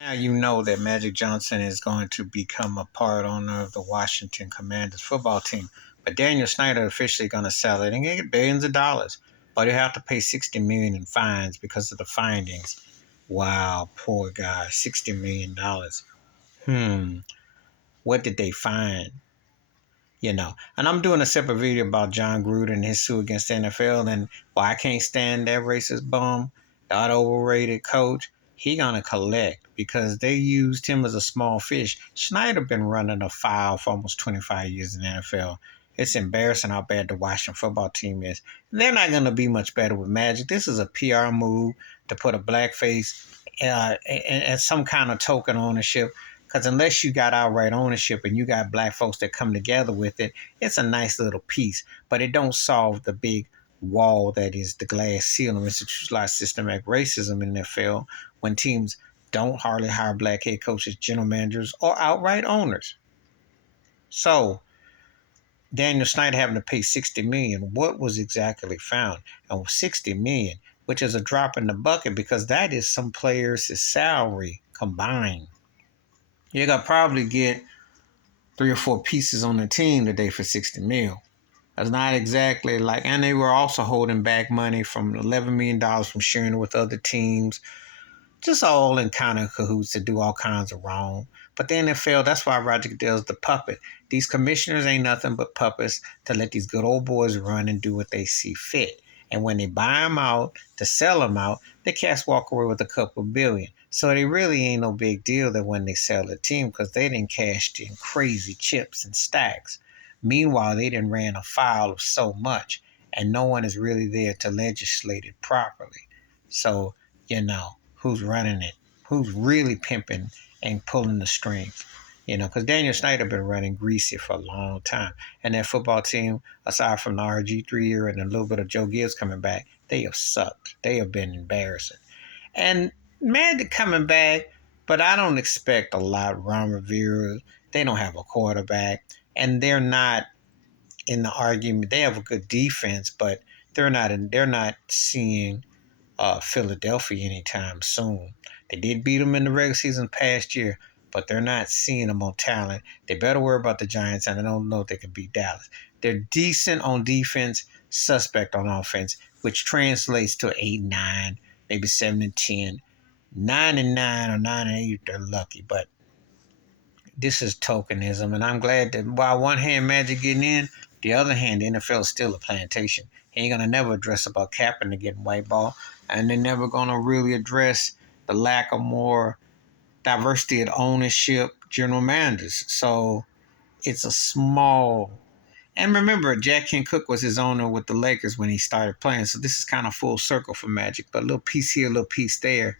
Now you know that Magic Johnson is going to become a part owner of the Washington Commanders football team. But Daniel Snyder officially going to sell it and get billions of dollars. But he'll have to pay $60 million in fines because of the findings. Wow, poor guy, $60 million. What did they find? And I'm doing a separate video about John Gruden and his suit against the NFL and why I can't stand that racist bum, that overrated coach. He gonna collect because they used him as a small fish. Schneider been running a file for almost 25 years in the NFL. It's embarrassing how bad the Washington football team is. They're not gonna be much better with Magic. This is a PR move to put a blackface and some kind of token ownership, because unless you got outright ownership and you got black folks that come together with it, it's a nice little piece, but it don't solve the big wall that is the glass ceiling, institutionalized systematic racism in the NFL when teams don't hardly hire black head coaches, general managers, or outright owners. So Daniel Snyder having to pay $60 million, what was exactly found? And $60 million, which is a drop in the bucket because that is some players' salary combined. You got probably get 3 or 4 pieces on the team today for $60 million. That's not exactly like, and they were also holding back money from $11 million from sharing it with other teams, just all in kind of cahoots to do all kinds of wrong. But the NFL, that's why Roger Goodell's the puppet. These commissioners ain't nothing but puppets to let these good old boys run and do what they see fit. And when they buy them out to sell them out, the cats walk away with a couple billion. So they really ain't no big deal that when they sell the team because they didn't cash in crazy chips and stacks. Meanwhile, they didn't ran afoul of so much, and no one is really there to legislate it properly. So, who's running it? Who's really pimping and pulling the strings? Because Daniel Snyder been running greasy for a long time. And that football team, aside from the RG3 year and a little bit of Joe Gibbs coming back, they have sucked. They have been embarrassing. And Magic coming back, but I don't expect a lot. Ron Rivera, they don't have a quarterback, and they're not in the argument. They have a good defense, but they're not seeing Philadelphia anytime soon. They did beat them in the regular season past year, but they're not seeing them on talent. They better worry about the Giants, and I don't know if they can beat Dallas. They're decent on defense, suspect on offense, which translates to 8-9, maybe 7-10, 9-9 or 9-8. They're lucky, but this is tokenism, and I'm glad that while one hand Magic getting in, the other hand the NFL is still a plantation. He ain't gonna never address about capping to getting white ball, and they're never gonna really address the lack of more diversity of ownership general managers. So it's a small. And remember, Jack Kent Cook was his owner with the Lakers when he started playing. So this is kind of full circle for Magic, but a little piece here, a little piece there.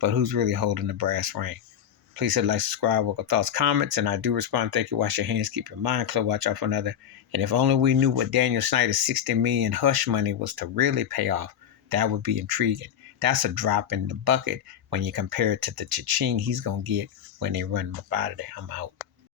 But who's really holding the brass ring? Please hit like, subscribe, with your thoughts, comments, and I do respond. Thank you. Wash your hands, keep your mind clear, watch out for another. And if only we knew what Daniel Snyder's $60 million hush money was to really pay off, that would be intriguing. That's a drop in the bucket when you compare it to the cha-ching he's going to get when they run him up out of there. I'm out.